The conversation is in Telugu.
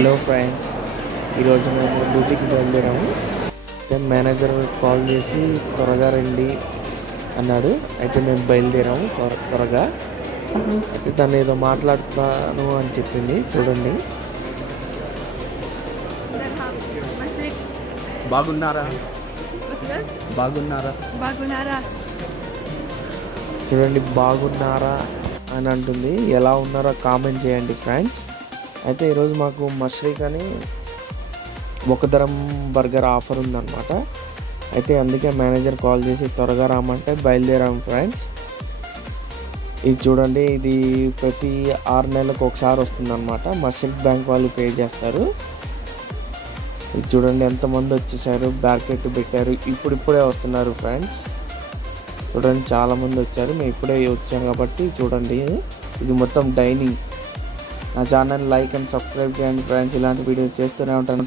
హలో ఫ్రెండ్స్, ఈరోజు మేము డ్యూటీకి బయలుదేరాము. మేనేజర్ కాల్ చేసి త్వరగా రండి అన్నాడు. అయితే మేము బయలుదేరాము త్వరగా. అయితే తను ఏదో మాట్లాడుతాను అని చెప్పింది. చూడండి. బాగున్నారా బాగున్నారా బాగున్నారా చూడండి, బాగున్నారా అని అంటుంది. ఎలా ఉన్నారో కామెంట్ చేయండి ఫ్రెండ్స్. అయితే ఈరోజు మాకు మష్రీక్ అని ఒక ధరం బర్గర్ ఆఫర్ ఉందన్నమాట. అయితే అందుకే మేనేజర్ కాల్ చేసి త్వరగా రామంటే బయలుదేరాము ఫ్రెండ్స్. ఇది చూడండి, ఇది ప్రతి 6 నెలలకు ఒకసారి వస్తుందన్నమాట. మష్రీక్ బ్యాంక్ వాళ్ళు పే చేస్తారు. ఇది చూడండి, ఎంతమంది వచ్చేసారు, బ్యారికేడ్ పెట్టారు. ఇప్పుడిప్పుడే వస్తున్నారు ఫ్రెండ్స్. చూడండి, చాలామంది వచ్చారు. మేము ఇప్పుడే వచ్చాం కాబట్టి చూడండి, ఇది మొత్తం డైనింగ్. నా ఛానల్ లైక్ అండ్ సబ్స్క్రైబ్ చేయండి ఫ్రెండ్స్. ఇలాంటి వీడియోస్ చేస్తూనే ఉంటాను.